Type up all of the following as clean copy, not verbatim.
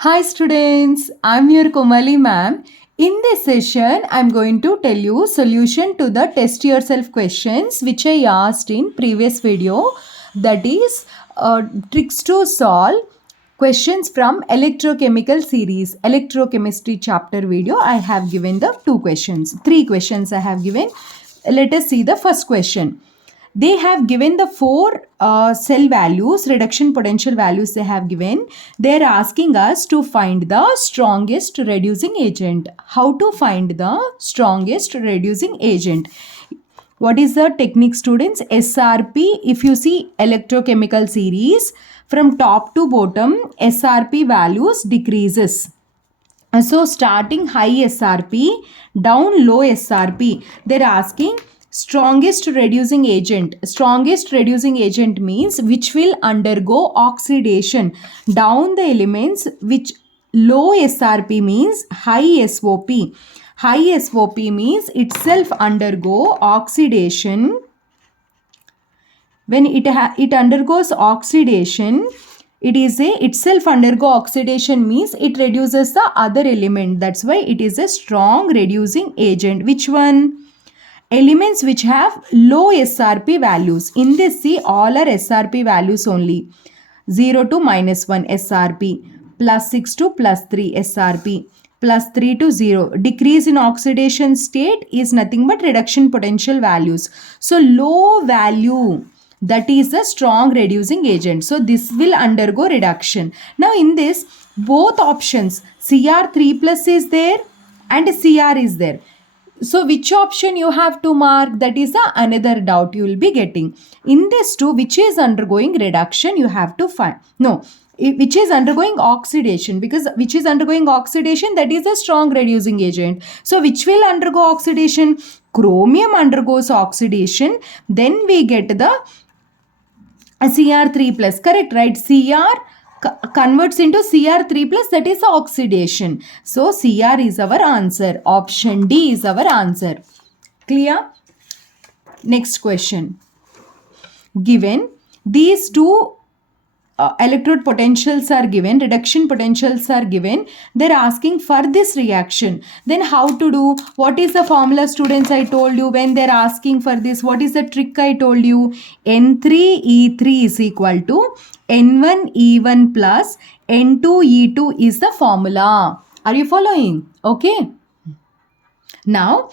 Hi students, I'm your Komali ma'am. In this session, I'm going to tell you solution to the test yourself questions which I asked in previous video, that is tricks to solve questions from electrochemical series, electrochemistry chapter video. I have given the three questions I have given. Let us see the first question. They have given the four cell values, reduction potential values they have given. They are asking us to find the strongest reducing agent. How to find the strongest reducing agent? What is the technique, students? SRP. If you see electrochemical series, from top to bottom, SRP values decreases. So starting high SRP, down low SRP. They're asking strongest reducing agent. Strongest reducing agent means which will undergo oxidation. Down the elements, which low SRP means high SOP. High SOP means itself undergo oxidation. When it undergoes oxidation, it is a itself undergo oxidation means it reduces the other element. That's why it is a strong reducing agent. Which one? Elements which have low SRP values. In this, see, all are SRP values only. 0 to -1 SRP, +6 to +3 SRP, +3 to 0. Decrease in oxidation state is nothing but reduction potential values. So low value, that is a strong reducing agent. So this will undergo reduction. Now in this, both options, Cr3 plus is there and Cr is there. So which option you have to mark? That is another doubt you will be getting. In this two, which is undergoing reduction, you have to find. No, which is undergoing oxidation, because which is undergoing oxidation, that is a strong reducing agent. So which will undergo oxidation? Chromium undergoes oxidation. Then we get the Cr3 plus, correct, right? Cr converts into Cr3 plus, that is oxidation. So Cr is our answer. Option D is our answer. Clear? Next question. Given these two electrode potentials are given, reduction potentials are given, they're asking for this reaction. Then how to do? What is the formula, students? I told you when they're asking for this, what is the trick I told you? N3E3 is equal to N1E1 plus N2E2 is the formula. Are you following? Okay. Now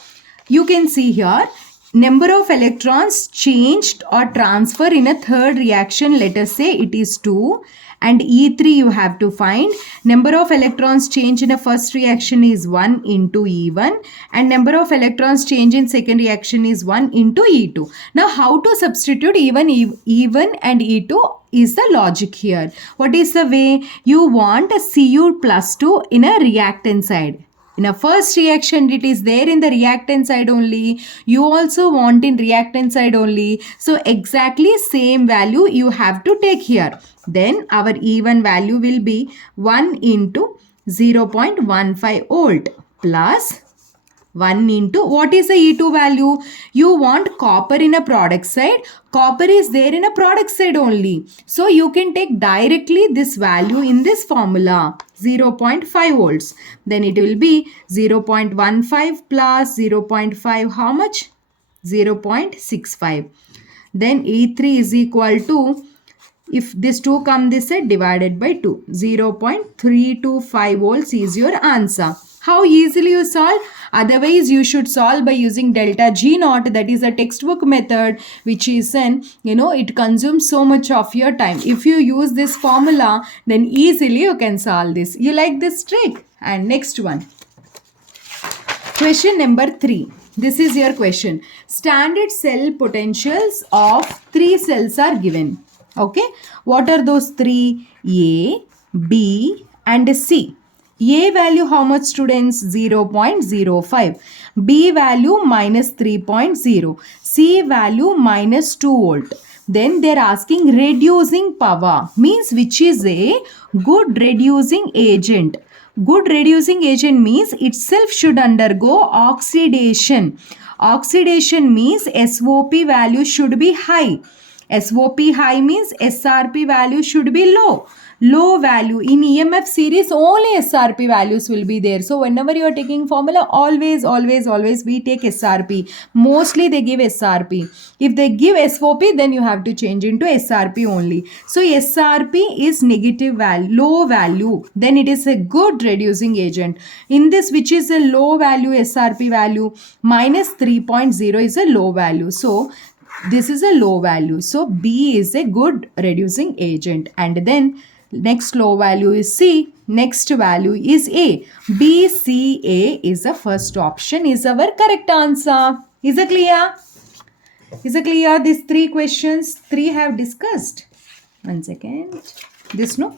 you can see here, number of electrons changed or transfer in a third reaction, let us say it is 2, and E3 you have to find. Number of electrons change in a first reaction is 1 into E1, and number of electrons change in second reaction is 1 into E2. Now how to substitute E1 and E2 is the logic here. What is the way? You want a Cu plus 2 in a reactant side. In a first reaction, it is there in the reactant side only. You also want in reactant side only. So exactly same value you have to take here. Then our E1 value will be 1 into 0.15 volt plus 1 into, what is the E2 value? You want copper in a product side. Copper is there in a product side only. So you can take directly this value in this formula, 0.5 volts. Then it will be 0.15 plus 0.5, how much? 0.65. Then E3 is equal to, if this 2 come this side, divided by 2. 0.325 volts is your answer. How easily you solve? Otherwise, you should solve by using delta G naught. That is a textbook method, which is it consumes so much of your time. If you use this formula, then easily you can solve this. You like this trick? And next one. Question number 3. This is your question. Standard cell potentials of 3 cells are given. Okay. What are those 3? A, B and C. A value how much, students? 0.05. B value minus 3.0. C value minus 2 volt. Then they are asking reducing power, means which is a good reducing agent. Good reducing agent means itself should undergo oxidation. Oxidation means SOP value should be high. SOP high means SRP value should be low. low value. In EMF series, only SRP values will be there. So whenever you are taking formula, always we take SRP. Mostly they give SRP. If they give SOP, then you have to change into SRP only. So SRP is negative value, low value. Then it is a good reducing agent. In this, which is a low value SRP value, minus 3.0 is a low value. So this is a low value. So B is a good reducing agent. And then next low value is C. Next value is A. B, C, A is the first option, is our correct answer. Is it clear? Is it clear? These three questions, three have discussed. 1 second. This no?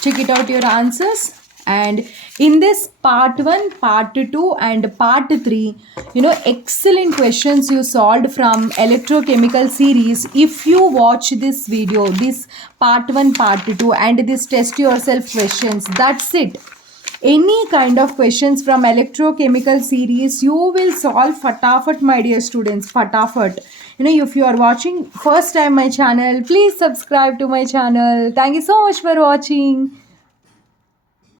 Check it out your answers. And in this part 1, part 2 and part 3, excellent questions you solved from electrochemical series. If you watch this video, this part 1, part 2 and this test yourself questions, that's it. Any kind of questions from electrochemical series, you will solve fatafat, my dear students, fatafat. If you are watching first time my channel, please subscribe to my channel. Thank you so much for watching.